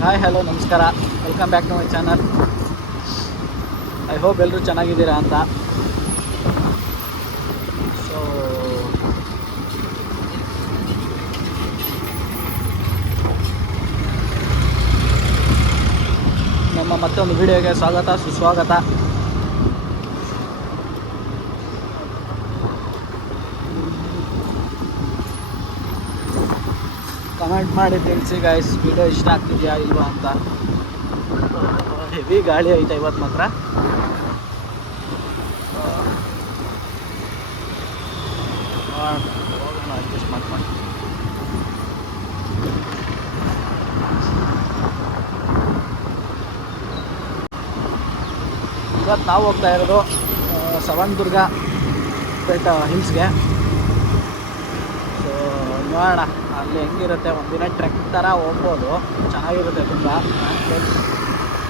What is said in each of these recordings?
Hi hello ನಮಸ್ಕಾರ, welcome back to my channel. I hope ಎಲ್ಲರೂ ಚೆನ್ನಾಗಿದ್ದೀರಾ ಅಂತ. ಸೊ ನಮ್ಮ ಮತ್ತೊಂದು ವಿಡಿಯೋಗೆ ಸ್ವಾಗತ ಸುಸ್ವಾಗತ. ಕಮೆಂಟ್ ಮಾಡಿ ತಿಳಿಸಿ ಗೈಸ್, ವಿಡಿಯೋ ಇಷ್ಟ ಆಗ್ತಿದೆಯಾ ಇಲ್ವಾ ಅಂತ. ಹೆವಿ ಗಾಳಿ ಐತೆ ಇವತ್ತು ಮಾತ್ರ. ಹೋಗೋಣ ಅಡ್ಜಸ್ಟ್ ಮಾಡ್ಕೊಂಡು. ಇವತ್ತು ನಾವು ಹೋಗ್ತಾ ಇರೋದು ಸವಣದುರ್ಗ ಬೆಟ್ಟ ಹಿಲ್ಸ್ಗೆ. ಸೊ ನೋಡೋಣ ಅಲ್ಲಿ ಹೆಂಗಿರುತ್ತೆ. ಒಂದಿನ ಟ್ರೆಕ್ ಥರ ಹೋಗ್ಬೋದು, ಚೆನ್ನಾಗಿರುತ್ತೆ ತುಂಬ.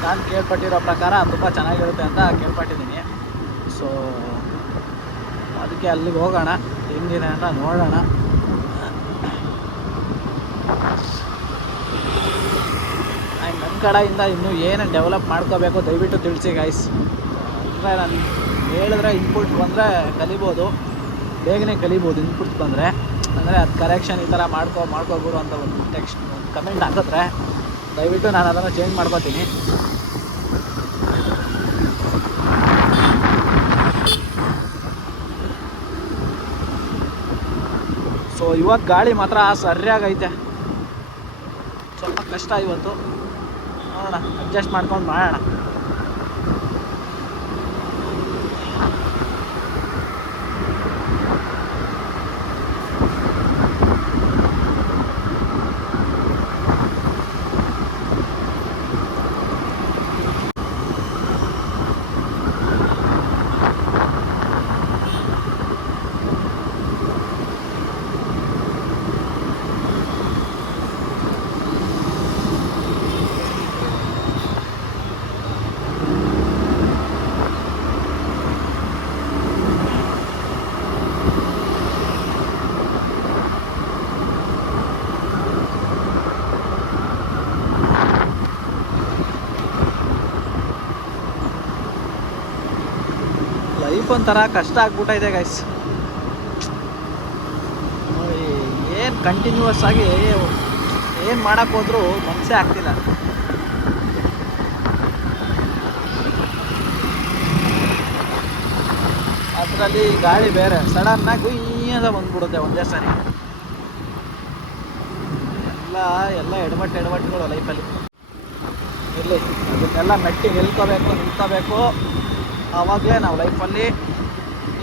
ನಾನು ಕೇಳ್ಪಟ್ಟಿರೋ ಪ್ರಕಾರ ತುಂಬ ಚೆನ್ನಾಗಿರುತ್ತೆ ಅಂತ ಕೇಳ್ಪಟ್ಟಿದ್ದೀನಿ. ಸೊ ಅದಕ್ಕೆ ಅಲ್ಲಿಗೆ ಹೋಗೋಣ, ಹೆಂಗಿದೆ ಅಂತ ನೋಡೋಣ. ಆ್ಯಂಡ್ ನನ್ನ ಕಡೆಯಿಂದ ಇನ್ನೂ ಏನು ಡೆವಲಪ್ ಮಾಡ್ಕೋಬೇಕು ದಯವಿಟ್ಟು ತಿಳಿಸಿ ಗೈಸ್. ಅಂದರೆ ನಾನು ಹೇಳಿದ್ರೆ ಇನ್ಪುಟ್ ಬಂದರೆ ಕಲಿಬೋದು, ಬೇಗನೆ ಕಲಿಬೋದು. ಇನ್ಪುಟ್ಸ್ ಬಂದರೆ ಅಂದರೆ ಅದು ಕರೆಕ್ಷನ್ ಈ ಥರ ಮಾಡ್ಕೋಬೋದು ಅಂತ ಒಂದು ಟೆಕ್ಸ್ಟ್ ಒಂದು ಕಮೆಂಟ್ ಹಾಕಿದ್ರೆ ದಯವಿಟ್ಟು ನಾನು ಅದನ್ನು ಚೇಂಜ್ ಮಾಡ್ಕೋತೀನಿ. ಸೊ ಇವತ್ತು ಗಾಳಿ ಮಾತ್ರ ಸರಿಯಾಗೈತೆ, ಸ್ವಲ್ಪ ಕಷ್ಟ ಇವತ್ತು. ನೋಡೋಣ, ಅಡ್ಜಸ್ಟ್ ಮಾಡ್ಕೊಂಡು ಮಾಡೋಣ. ಲೈಫ್ ಒಂಥರ ಕಷ್ಟ ಆಗ್ಬಿಟ್ಟೈತೆ ಗೈಸ್. ಏನು ಕಂಟಿನ್ಯೂಸ್ ಆಗಿ ಏನು ಮಾಡೋಕ್ಕೆ ಹೋದ್ರೂ ಮನಸ್ಸೇ ಆಗ್ತಿಲ್ಲ. ಅದರಲ್ಲಿ ಗಾಳಿ ಬೇರೆ ಸಡನ್ನಾಗಿ ಗುಯ್ ಅಂತ ಬಂದ್ಬಿಡುತ್ತೆ ಒಂದೇ ಸರಿ. ಎಲ್ಲ ಎಡವಟ್ಟುಗಳು ಲೈಫಲ್ಲಿ ಇರಲಿ. ಅದನ್ನೆಲ್ಲ ಮೆಟ್ಟಿ ನಿಲ್ಕೋಬೇಕು. ಆವಾಗಲೇ ನಾವು ಲೈಫಲ್ಲಿ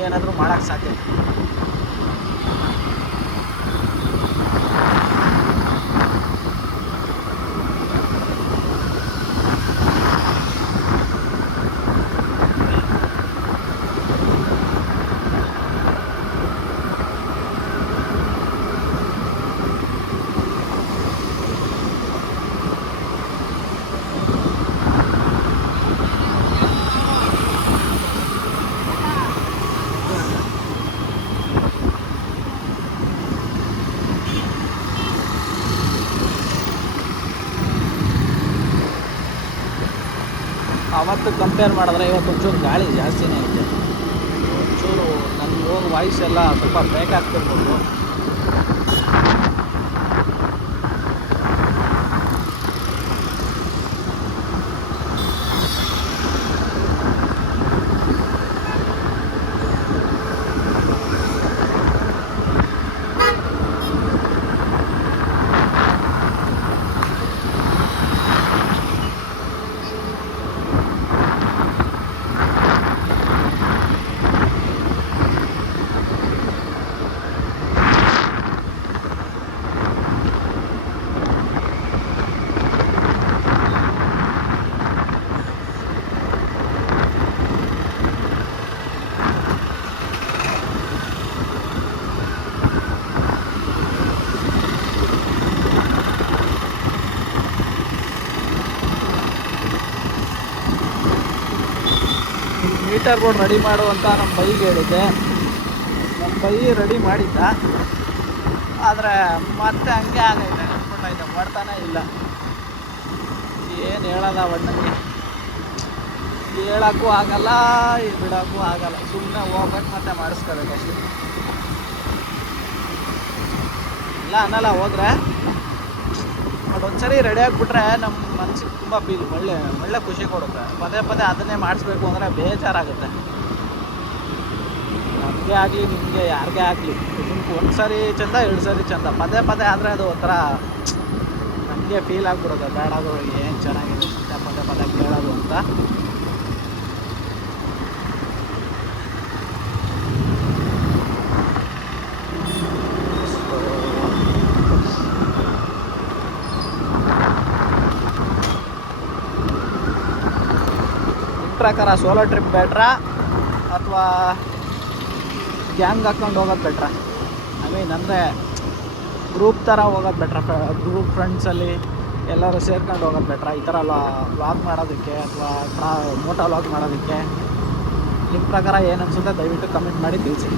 ಏನಾದರೂ ಮಾಡೋಕ್ಕೆ ಸಾಧ್ಯ. ಅವತ್ತು ಕಂಪೇರ್ ಮಾಡಿದ್ರೆ ಇವತ್ತು ಒಂಚೂರು ಗಾಳಿ ಜಾಸ್ತಿನೇ ಐತೆ. ಒಂಚೂರು ನನಗೆ ಹೋಗಿ ವಾಯ್ಸ್ ಎಲ್ಲ ಸ್ವಲ್ಪ ಬ್ರೇಕ್ ಆಗ್ತಿರ್ಬೋದು. ಮೀಟರ್ ಬೋರ್ಡ್ ರೆಡಿ ಮಾಡು ಅಂತ ನಮ್ಮ ಬೈಗೆ ಹೇಳಿದ್ದೆ. ನಮ್ಮ ಬೈ ರೆಡಿ ಮಾಡಿದ್ದ, ಆದರೆ ಮತ್ತೆ ಹಂಗೆ ಆಗೈತೆ, ಮಾಡ್ತಾನೇ ಇಲ್ಲ. ಏನು ಹೇಳಲ್ಲ ಒಟ್ಟಿನಲ್ಲಿ, ಹೇಳೋಕ್ಕೂ ಆಗಲ್ಲ, ಬಿಡೋಕ್ಕೂ ಆಗಲ್ಲ. ಸುಮ್ಮನೆ ಹೋಗ್ಬೇಕು ಮತ್ತೆ ಮಾಡಿಸ್ಕೋಬೇಕು ಅಷ್ಟೇ. ಇಲ್ಲ ಅನ್ನಲ್ಲ ಹೋದರೆ, ಬಟ್ ಒಂದ್ಸರಿ ರೆಡಿ ಆಗಿಬಿಟ್ರೆ ನಮ್ಮ ಮನಸ್ಸಿಗೆ ತುಂಬ ಫೀಲ್ ಒಳ್ಳೆ ಖುಷಿ ಕೊಡುತ್ತೆ. ಪದೇ ಪದೇ ಅದನ್ನೇ ಮಾಡಿಸ್ಬೇಕು ಅಂದರೆ ಬೇಜಾರಾಗುತ್ತೆ. ನಮಗೆ ಆಗಲಿ, ನಿಮಗೆ ಯಾರಿಗೇ ಆಗಲಿ, ಒಂದು ಸಾರಿ ಚೆಂದ, 2 ಸಾರಿ ಚೆಂದ, ಪದೇ ಪದೇ ಆದರೆ ಅದು ಒಂಥರ ನಮಗೆ ಫೀಲ್ ಆಗಿಬಿಡುತ್ತೆ. ಬೇಡದು, ಏನು ಚೆನ್ನಾಗಿದೆ ಪದೇ ಪದೇ ಕೇಳೋದು ಅಂತ. ಪ್ರಕಾರ ಸೋಲೋ ಟ್ರಿಪ್ ಬೆಟ್ರಾ ಅಥವಾ ಗ್ಯಾಂಗ್ ಹಾಕ್ಕೊಂಡು ಹೋಗೋದು ಬೆಟ್ರಾ? ಐ ಮೀನ್ ಅಂದರೆ ಗ್ರೂಪ್ ಥರ ಹೋಗೋದು ಬೆಟ್ರಾ? ಗ್ರೂಪ್ ಫ್ರೆಂಡ್ಸಲ್ಲಿ ಎಲ್ಲರೂ ಸೇರ್ಕೊಂಡು ಹೋಗೋದು ಬೆಟ್ರಾ? ಈ ಥರ ವ್ಲಾಗ್ ಮಾಡೋದಕ್ಕೆ ಅಥವಾ ಮೋಟೋ ವ್ಲಾಗ್ ಮಾಡೋದಕ್ಕೆ ನಿಮ್ಮ ಪ್ರಕಾರ ಏನು ಅನಿಸುತ್ತೆ ದಯವಿಟ್ಟು ಕಮೆಂಟ್ ಮಾಡಿ ತಿಳಿಸಿ.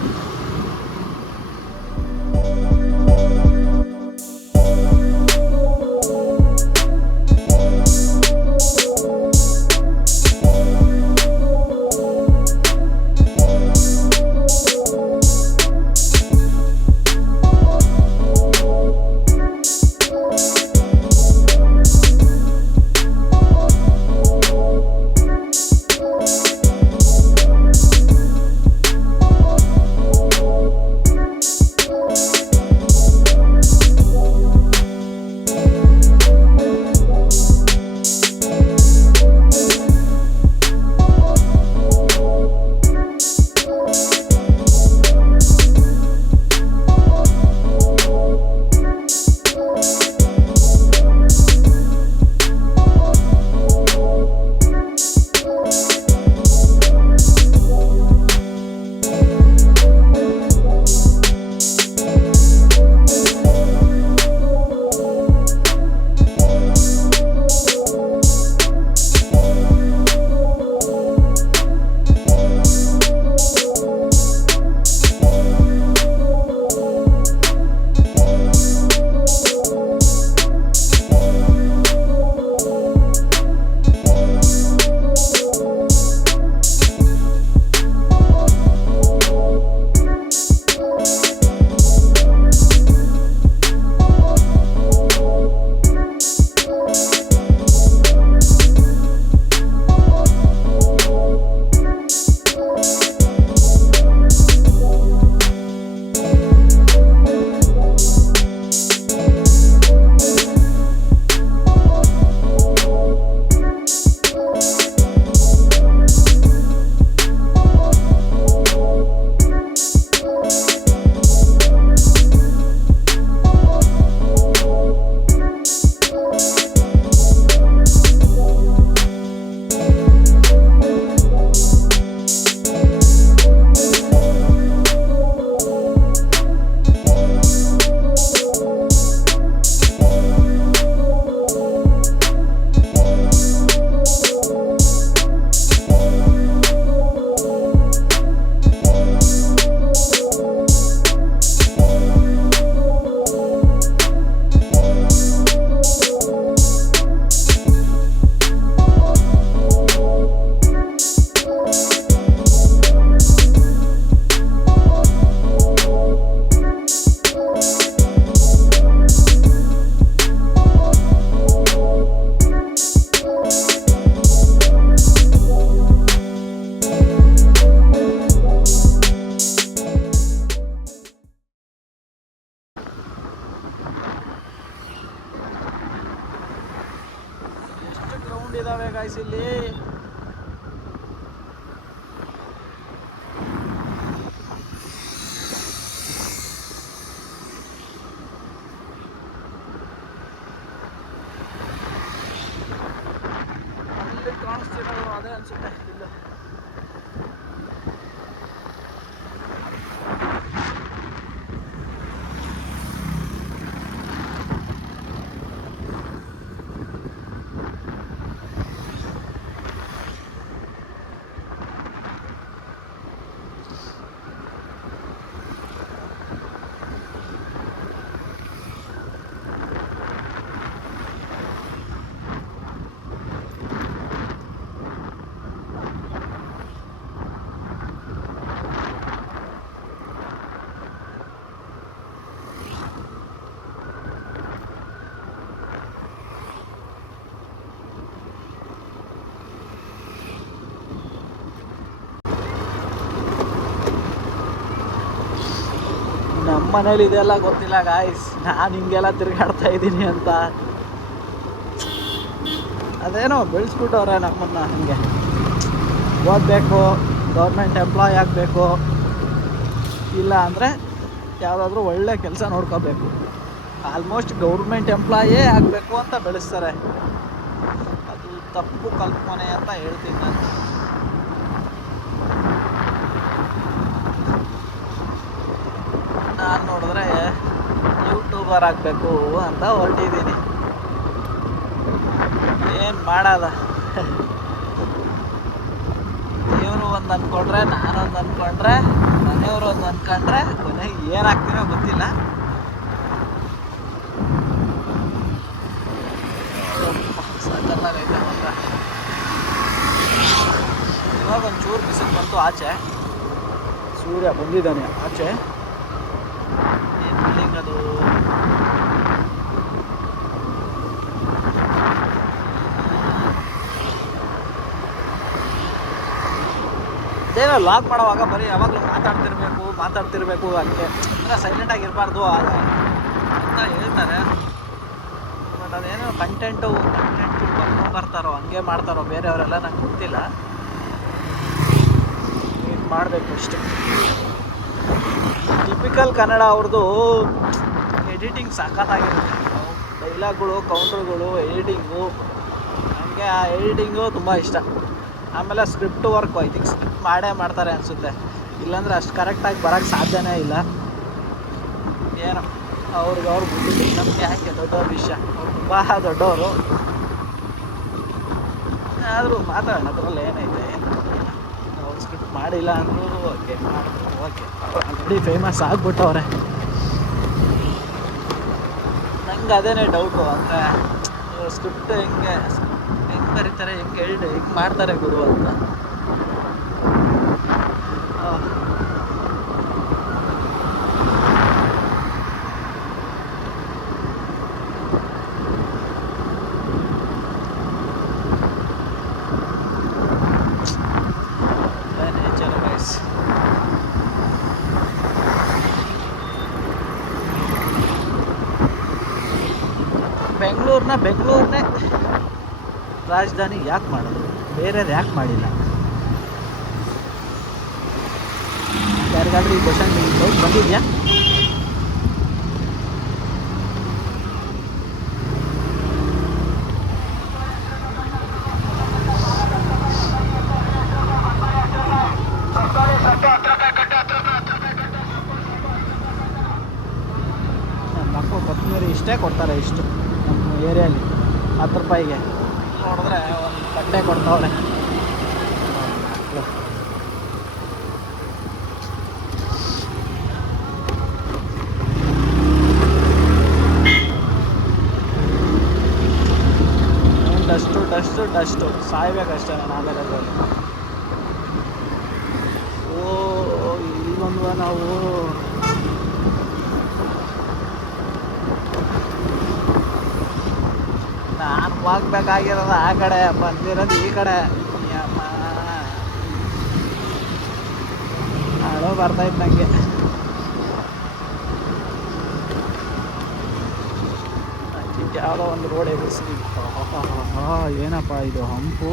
ಇದಾವೆ ಗಾಯ್ಸ್ ಇಲ್ಲಿ. ಅಲ್ಲಿ ಕಾಣಿಸ್ತಿರೋದು ಅದೇ ಅನ್ಸುತ್ತೆ. ಇಲ್ಲ ಮನೇಲಿ ಇದೆಲ್ಲ ಗೊತ್ತಿಲ್ಲ ಗಾಯ್ಸ್, ನಾನು ಹಿಂಗೆಲ್ಲ ತಿರುಗಾಡ್ತಾ ಇದ್ದೀನಿ ಅಂತ. ಅದೇನೋ ಬೆಳೆಸ್ಬಿಟ್ಟವ್ರೆ ನಮ್ಮನ್ನು. ಹಂಗೆ ಓದಬೇಕು, ಗೌರ್ಮೆಂಟ್ ಎಂಪ್ಲಾಯ್ ಆಗಬೇಕು, ಇಲ್ಲ ಅಂದರೆ ಯಾವುದಾದ್ರೂ ಒಳ್ಳೆ ಕೆಲಸ ನೋಡ್ಕೋಬೇಕು. ಆಲ್ಮೋಸ್ಟ್ ಗೌರ್ಮೆಂಟ್ ಎಂಪ್ಲಾಯೇ ಆಗಬೇಕು ಅಂತ ಬೆಳೆಸ್ತಾರೆ. ಅದು ತಪ್ಪು ಕಲ್ಪನೆ ಅಂತ ಹೇಳ್ತೀನಿ ನಾನು. ನಾನು ನೋಡಿದ್ರೆ ಯೂಟ್ಯೂಬರ್ ಆಗಬೇಕು ಅಂತ ಹೊರಟಿದ್ದೀನಿ. ಏನು ಮಾಡೋದ, ದೇವರು ಒಂದು ಅಂದ್ಕೊಂಡ್ರೆ, ನಾನೊಂದು ಅಂದ್ಕೊಂಡ್ರೆ, ಮನೆಯವರು ಒಂದು ಅಂದ್ಕೊಂಡ್ರೆ, ಕೊನೆಗೆ ಏನಾಗ್ತೀನೋ ಗೊತ್ತಿಲ್ಲ. ಸಕ್ಕತ್ತಾಗೈತೆ ಮಾತ್ರ. ಇವಾಗ ಒಂಚೂರು ಬಿಸಿಲು ಬಂತು ಆಚೆ, ಸೂರ್ಯ ಬಂದಿದ್ದಾನೆ ಆಚೆ. ಏನು ಬಿಲ್ಡಿಂಗ್ ಅದು, ಅದೇನೋ ಲಾಕ್ ಮಾಡೋವಾಗ ಬರೀ ಯಾವಾಗಲೂ ಮಾತಾಡ್ತಿರ್ಬೇಕು ಹಂಗೆ, ಅಂದರೆ ಸೈಲೆಂಟಾಗಿ ಇರಬಾರ್ದು ಅಂತ ಹೇಳ್ತಾರೆ. ಬಟ್ ಅದೇನೋ ಕಂಟೆಂಟು ಬರ್ತಾರೋ ಹಂಗೆ ಮಾಡ್ತಾರೋ ಬೇರೆಯವರೆಲ್ಲ ನಂಗೆ ಗೊತ್ತಿಲ್ಲ. ಇದು ಮಾಡಬೇಕು ಅಷ್ಟೇ. ಟಿಪಿಕಲ್ ಕನ್ನಡ ಅವ್ರದ್ದು ಎಡಿಟಿಂಗ್ ಸಖತ್ತಾಗಿರುತ್ತೆ. ಡೈಲಾಗ್ಗಳು, ಕೌಂಟ್ರುಗಳು, ಎಡಿಟಿಂಗು, ನನಗೆ ಆ ಎಡಿಟಿಂಗು ತುಂಬ ಇಷ್ಟ. ಆಮೇಲೆ script work, I think script ಮಾಡ್ತಾರೆ ಅನಿಸುತ್ತೆ. ಇಲ್ಲಾಂದರೆ ಅಷ್ಟು ಕರೆಕ್ಟಾಗಿ ಬರೋಕ್ಕೆ ಸಾಧ್ಯನೇ ಇಲ್ಲ. ಏನೋ ಅವ್ರು ಬಿಟ್ಟು ನಮಗೆ ಯಾಕೆ ದೊಡ್ಡವ್ರ ವಿಷಯ, ಅವ್ರು ತುಂಬ ದೊಡ್ಡವರು. ಆದರೂ ಮಾತಾಡೋಣ, ಅದರಲ್ಲಿ ಏನೈತೆ. ಅವ್ರು ಸ್ಕ್ರಿಪ್ಟ್ ಮಾಡಿಲ್ಲ ಅಂದರೂ ಓಕೆ, ಮಾಡಿದ್ರು ಓಕೆ, ಆಲ್ರೆಡಿ ಫೇಮಸ್ ಆಗಿಬಿಟ್ಟವ್ರೆ. ನಂಗೆ ಅದೇನೇ ಡೌಟು, ಅಂದರೆ ಸ್ಕ್ರಿಪ್ಟ್ ಹೆಂಗೆ ಬರೀತಾರೆ, ಹೆಂಗೆ ಮಾಡ್ತಾರೆ ಗುರು ಅಂತ. Nature guys. ಬೆಂಗಳೂರನ್ನೇ ರಾಜಧಾನಿ ಯಾಕೆ ಮಾಡೋದು, ಬೇರೆದು ಯಾಕೆ ಮಾಡಿಲ್ಲ? ಯಾರಿಗಾದ್ರೂ ಈ ಕ್ವಶನ್ ಡೌಟ್ ಬಂದಿದೆಯಾ? ನಮ್ಮ ಕೊತ್ತಂಬರಿ ಇಷ್ಟೇ ಕೊಡ್ತಾರೆ, ಇಷ್ಟು ನಮ್ಮ ಏರಿಯಲ್ಲಿ 10 ರೂಪಾಯಿಗೆ. ನೋಡಿದ್ರೆ ಒಂದು ಬಟ್ಟೆ ಕೊಡ್ತಾವ್ರೆ. ಡಸ್ಟು ಸಾಯ್ಬೇಕಷ್ಟೇ ನಾನು ಆಮೇಲೆ. ಇಲ್ಲಿ ಬಂದ್ವ ನಾವು. ನಾನು ಹೋಗ್ಬೇಕಾಗಿರೋದು ಆ ಕಡೆ, ಬಂದಿರೋದು ಈ ಕಡೆ. ಅಮ್ಮ ಅಳೋ ಬರ್ತಾಯಿತ್ತು ನನಗೆ. ಯಾವುದೋ ಒಂದು ರೋಡ್ ಎದುರಿಸಿ. ಏನಪ್ಪ ಇದು ಹಂಪು.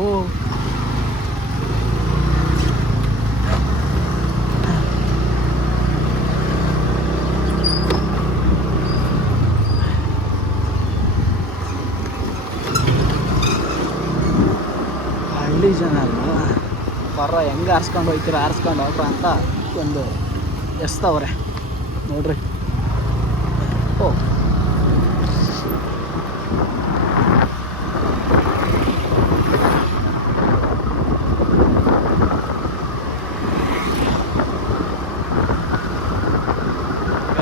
ಹಳ್ಳಿ ಜನ ಅಲ್ವಾ, ಬರ್ರ ಹೆಂಗೆ ಆರಿಸ್ಕೊಂಡು ಹೋಗ್ತೀರ, ಆರಿಸ್ಕೊಂಡು ಹೋಗ್ರ ಅಂತ ಒಂದು ಎಸ್ತವ್ರೆ ನೋಡ್ರಿ. ಓ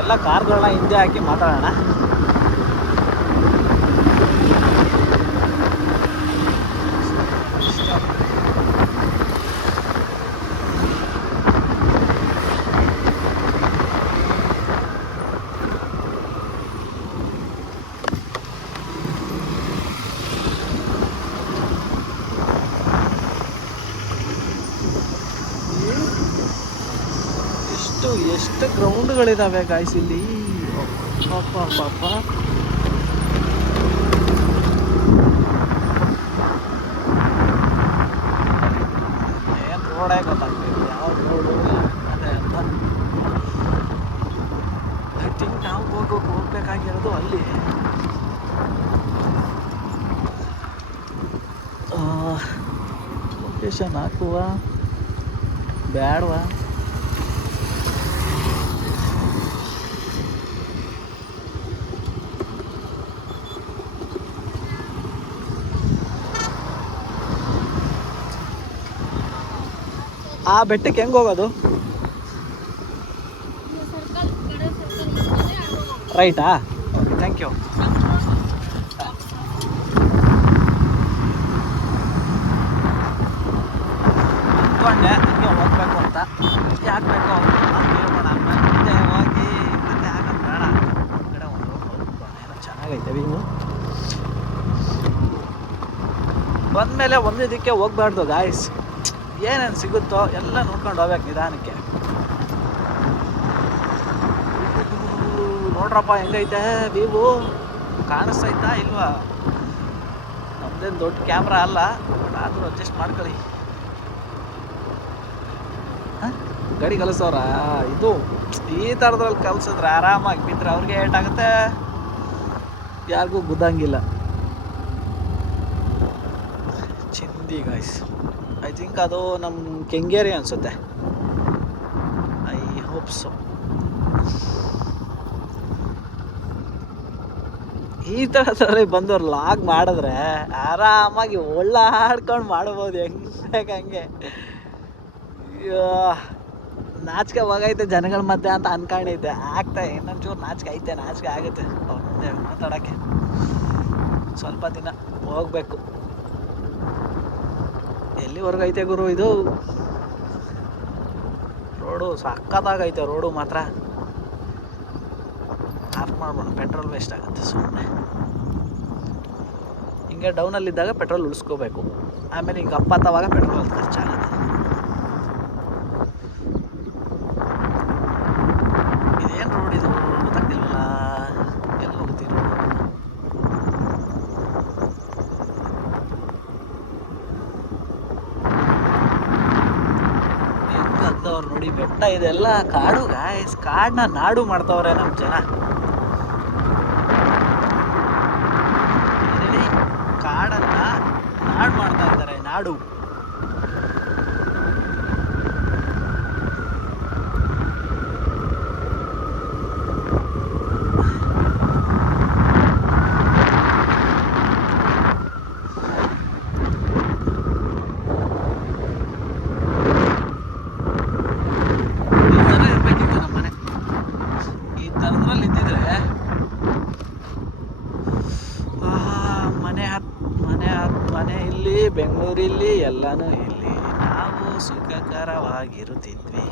ಎಲ್ಲ ಕಾರ್ಗಳನ್ನ ಹಿಂದೆ ಹಾಕಿ ಮಾತಾಡೋಣ. ಎಷ್ಟು ಗ್ರೌಂಡ್ಗಳಿದ್ದಾವೆ ಗಾಯ್ಸ್ ಇಲ್ಲಿ. ಪಾಪ ಪಾಪ ಏನು ರೋಡೇ ಗೊತ್ತಾಗ್ತಿಲ್ಲ, ಯಾವ ರೋಡು ಅದೇ ಅಂತ. ಐ ಥಿಂಕ್ ನಾವು ಹೋಗ್ಬೇಕಾಗಿರೋದು ಅಲ್ಲಿ. ಲೊಕೇಶನ್ ಹಾಕುವ ಬ್ಯಾಡವಾ? ಆ ಬೆಟ್ಟಕ್ಕೆ ಹೆಂಗೆ ಹೋಗೋದು? ರೈಟಾ? Okay, thank you. ಅಂದ್ಕೊಂಡೆ ಹಂಗೆ ಹೋಗ್ಬೇಕು ಅಂತ. ಯಾಕೆ ಬೇಕು ಕೇಳೋಣ, ಮತ್ತೆ ಹೋಗಿ ಮತ್ತೆ ಆಗೋದು ಬೇಡ. ಕಡೆ ಒಂದು ಏನೋ ಚೆನ್ನಾಗೈತೆ ವ್ಯೂ. ಬಂದಮೇಲೆ ಒಂದಿದ್ದಕ್ಕೆ ಹೋಗ್ಬಾರ್ದು ಗಾಯ್ಸ್. ಏನೇನು ಸಿಗುತ್ತೋ ಎಲ್ಲ ನೋಡ್ಕೊಂಡು ಹೋಗ್ಬೇಕು ನಿಧಾನಕ್ಕೆ. ನೋಡ್ರಪ್ಪ ಹೆಂಗೈತೆ ವ್ಯೂ, ಕಾಣಿಸ್ತೈತಾ ಇಲ್ವಾ? ನಮ್ದೇನು ದೊಡ್ಡ ಕ್ಯಾಮ್ರಾ ಅಲ್ಲ, ಬಟ್ ಆದರೂ ಅಡ್ಜಸ್ಟ್ ಮಾಡ್ಕೊಳ್ಳಿ. ಗಾಡಿ ಕಲಿಸೋರ ಇದು ಈ ಥರದ್ರಲ್ಲಿ ಕಲಿಸಿದ್ರೆ ಆರಾಮಾಗಿ ಬಿದ್ದರೆ ಅವ್ರಿಗೆ ಏಟಾಗುತ್ತೆ, ಯಾರಿಗೂ ಗುದ್ದಂಗಿಲ್ಲ. ಚಿಂದಿ ಗಾಯ್ಸ್. ಐ ಥಿಂಕ್ ಅದು ನಮ್ಮ ಕೆಂಗೇರಿ ಅನಿಸುತ್ತೆ. I hope so. ಈ ಥರದಲ್ಲಿ ಬಂದವ್ರು ಲಾಗ್ ಮಾಡಿದ್ರೆ ಆರಾಮಾಗಿ ಒಳ್ಳಾಡ್ಕೊಂಡು ಮಾಡ್ಬೋದು, ಹೆಂಗೆ ಬೇಕಂಗೆ. ನಾಚಿಕೆ ಹೋಗೈತೆ ಜನಗಳ ಮಧ್ಯೆ ಅಂತ ಅನ್ಕೊಂಡಿದ್ದೆ, ಆಗ್ತಾ ಇನ್ನೊಂಚೂರು ನಾಚಿಕೆ ಐತೆ, ನಾಚಿಕೆ ಆಗುತ್ತೆ ಅವ್ರ ಮುಂದೆ ಮಾತಾಡೋಕ್ಕೆ. ಸ್ವಲ್ಪ ದಿನ ಹೋಗ್ಬೇಕು. ಎಲ್ಲಿವರೆಗೂ ಐತೆ ಗುರು ಇದು ರೋಡು? ಸಕ್ಕತ್ತಾಗೈತೆ ರೋಡು ಮಾತ್ರ. ಆಫ್ ಮಾಡ್ಬೋಣ, ಪೆಟ್ರೋಲ್ ವೇಸ್ಟ್ ಆಗುತ್ತೆ ಸುಮ್ಮನೆ. ಹಿಂಗೆ ಡೌನಲ್ಲಿದ್ದಾಗ ಪೆಟ್ರೋಲ್ ಉಳಿಸ್ಕೋಬೇಕು, ಆಮೇಲೆ ಹಿಂಗೆ ಅಪ್ಪತ್ತವಾಗ ಪೆಟ್ರೋಲ್ ಅದು ಖರ್ಚಾಗುತ್ತೆ. ಇದೇನು ರೋಡ್ ಇದು ಗೊತ್ತಾಗ್ತಿಲ್ವಲ್ಲ, ಎಲ್ಲಿ ಹೋಗ್ತೀರೋ? ಹೆಂಗಾಗ್ತವ್ರು ನೋಡಿ, ಬೆಟ್ಟ ಇದೆಲ್ಲ ಕಾಡು ಗಾಯ್ಸ್. ಕಾಡನ್ನ ನಾಡು ಮಾಡ್ತವ್ರೆ ನಮ್ಮ ಜನ. ಕಾಡನ್ನ ನಾಡು ಮಾಡ್ತಾ ಇದ್ದಾರೆ, ನಾಡು. ಮನೆ ಇಲ್ಲಿ, ಬೆಂಗಳೂರಿಲ್ಲಿ, ಎಲ್ಲನೂ ಇಲ್ಲಿ, ನಾವು ಸುಖಕರವಾಗಿರುತ್ತಿದ್ವಿ.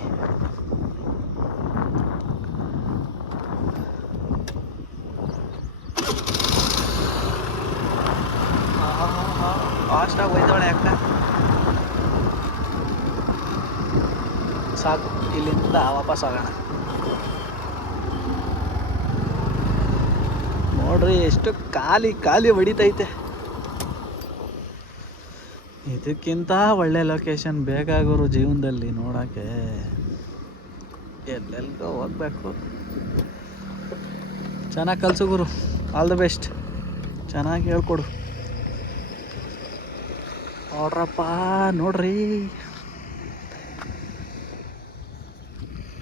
ಫಾಸ್ಟಾಗಿ ಒಯ್ದವಳೆ ಅಕ್ಕ. ಸಾಕು, ಇಲ್ಲಿಂದ ವಾಪಸ್ ಆಗೋಣ. ನೋಡ್ರಿ ಎಷ್ಟು ಖಾಲಿ ಖಾಲಿ ಹೊಡಿತೈತೆ. ಇದಕ್ಕಿಂತ ಒಳ್ಳೆ ಲೊಕೇಶನ್ ಬೇಕಾಗೋರು ಜೀವನದಲ್ಲಿ ನೋಡೋಕ್ಕೆ. ಎಲ್ಲೆಲ್ಗೋ ಹೋಗ್ಬೇಕು. ಚೆನ್ನಾಗಿ ಕಲಿಸು ಗುರು, ಆಲ್ ದ ಬೆಸ್ಟ್. ಚೆನ್ನಾಗಿ ಹೇಳ್ಕೊಡು. ನೋಡ್ರಪ್ಪ ನೋಡ್ರಿ,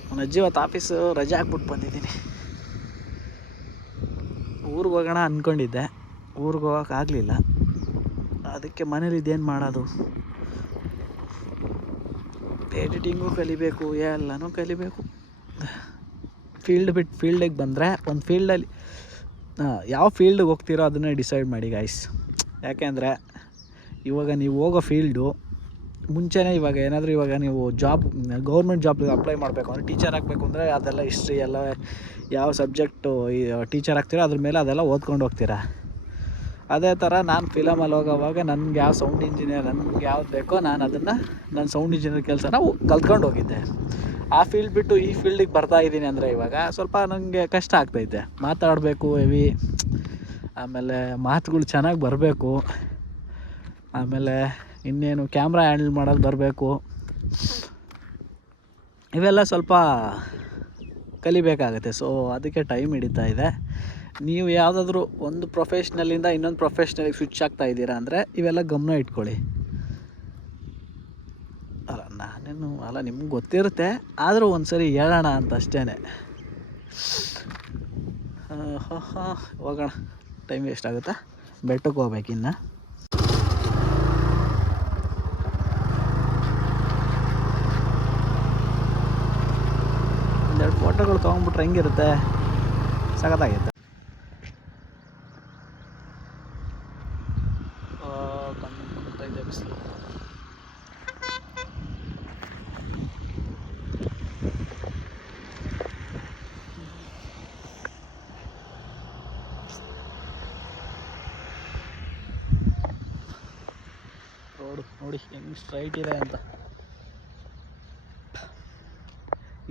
ನನ್ನ ಅಜ್ಜಿ ಇವತ್ತು ಆಫೀಸು ರಜೆ ಹಾಕ್ಬಿಟ್ಟು ಬಂದಿದ್ದೀನಿ. ಊರಿಗೆ ಹೋಗೋಣ ಅಂದ್ಕೊಂಡಿದ್ದೆ, ಊರಿಗೆ ಹೋಗೋಕ್ಕಾಗಲಿಲ್ಲ. ಅದಕ್ಕೆ ಮನೇಲಿ ಇದೇನು ಮಾಡೋದು, ಎಡಿಟಿಂಗು ಕಲಿಬೇಕು, ಎಲ್ಲನೂ ಕಲಿಬೇಕು. ಫೀಲ್ಡಿಗೆ ಬಂದರೆ ಒಂದು ಫೀಲ್ಡಲ್ಲಿ ಯಾವ ಫೀಲ್ಡಿಗೆ ಹೋಗ್ತೀರೋ ಅದನ್ನೇ ಡಿಸೈಡ್ ಮಾಡಿ ಗಾಯ್ಸ್. ಯಾಕೆಂದರೆ ಇವಾಗ ನೀವು ಹೋಗೋ ಫೀಲ್ಡು ಮುಂಚೆನೇ ಇವಾಗ ಏನಾದರೂ ಇವಾಗ ನೀವು ಗೌರ್ಮೆಂಟ್ ಜಾಬ್ಗೆ ಅಪ್ಲೈ ಮಾಡಬೇಕು ಅಂದರೆ, ಟೀಚರ್ ಆಗಬೇಕು ಅಂದರೆ ಅದೆಲ್ಲ ಹಿಸ್ಟ್ರಿ ಎಲ್ಲ ಯಾವ ಸಬ್ಜೆಕ್ಟು ಟೀಚರ್ ಆಗ್ತೀರೋ ಅದ್ರ ಮೇಲೆ ಅದೆಲ್ಲ ಓದ್ಕೊಂಡು ಹೋಗ್ತೀರಾ. ಅದೇ ಥರ ನಾನು ಫಿಲಮಲ್ಲಿ ಹೋಗೋವಾಗ ನನಗೆ ಯಾವ ಸೌಂಡ್ ಇಂಜಿನಿಯರ್ ನನಗೆ ಯಾವ್ದು ಬೇಕೋ ನಾನು ಅದನ್ನು ನನ್ನ ಸೌಂಡ್ ಇಂಜಿನಿಯರ್ ಕೆಲಸನ ಕಲ್ತ್ಕೊಂಡು ಹೋಗಿದ್ದೆ. ಆ ಫೀಲ್ಡ್ ಬಿಟ್ಟು ಈ ಫೀಲ್ಡಿಗೆ ಬರ್ತಾ ಇದ್ದೀನಿ ಅಂದರೆ ಇವಾಗ ಸ್ವಲ್ಪ ನನಗೆ ಕಷ್ಟ ಆಗ್ತೈತೆ. ಮಾತಾಡಬೇಕು ಹೆವಿ, ಆಮೇಲೆ ಮಾತುಗಳು ಚೆನ್ನಾಗಿ ಬರಬೇಕು, ಆಮೇಲೆ ಇನ್ನೇನು ಕ್ಯಾಮ್ರಾ ಹ್ಯಾಂಡಲ್ ಮಾಡೋದು ಬರಬೇಕು. ಇವೆಲ್ಲ ಸ್ವಲ್ಪ ಕಲಿಬೇಕಾಗತ್ತೆ. ಸೊ ಅದಕ್ಕೆ ಟೈಮ್ ಹಿಡಿತಾ ಇದೆ. ನೀವು ಯಾವುದಾದ್ರೂ ಒಂದು ಪ್ರೊಫೆಷ್ನಲ್ಲಿಂದ ಇನ್ನೊಂದು ಪ್ರೊಫೆಷ್ನಲಿಗೆ ಸ್ವಿಚ್ ಆಗ್ತಾ ಇದ್ದೀರಾ ಅಂದರೆ ಇವೆಲ್ಲ ಗಮನ ಇಟ್ಕೊಳ್ಳಿ. ನಿಮ್ಗೆ ಗೊತ್ತಿರುತ್ತೆ, ಆದರೂ ಒಂದು ಸರಿ ಹೇಳೋಣ ಅಂತ ಅಷ್ಟೇ. ಹೋಗೋಣ, ಟೈಮ್ ವೇಸ್ಟ್ ಆಗುತ್ತಾ, ಬೆಟ್ಟಕ್ಕೆ ಹೋಗ್ಬೇಕಿನ್ನು. ಒಂದೆರಡು ಫೋಟೋಗಳು ತೊಗೊಂಡ್ಬಿಟ್ರೆ ಹೆಂಗಿರುತ್ತೆ, ಸಖತ್ತಾಗಿರುತ್ತೆ. ಕಣ್ಣು ಬಿಸಿಲು. ರೋಡು ನೋಡಿ ಹೆಂಗೆ ಸ್ಟ್ರೈಟ್ ಇದೆ ಅಂತ.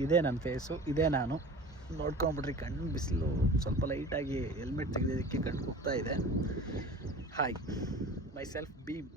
ಇದೇ ನನ್ನ ಫೇಸು, ಇದೇ ನಾನು. ನೋಡ್ಕೊಂಬಿಡ್ರಿ, ಕಣ್ಣು ಬಿಸಿಲು ಸ್ವಲ್ಪ ಲೈಟಾಗಿ ಹೆಲ್ಮೆಟ್ ತೆಗೆದಿದ್ದಕ್ಕೆ ಕಣ್ಣು ಹೋಗ್ತಾ ಇದೆ. Hi, my self Bhim.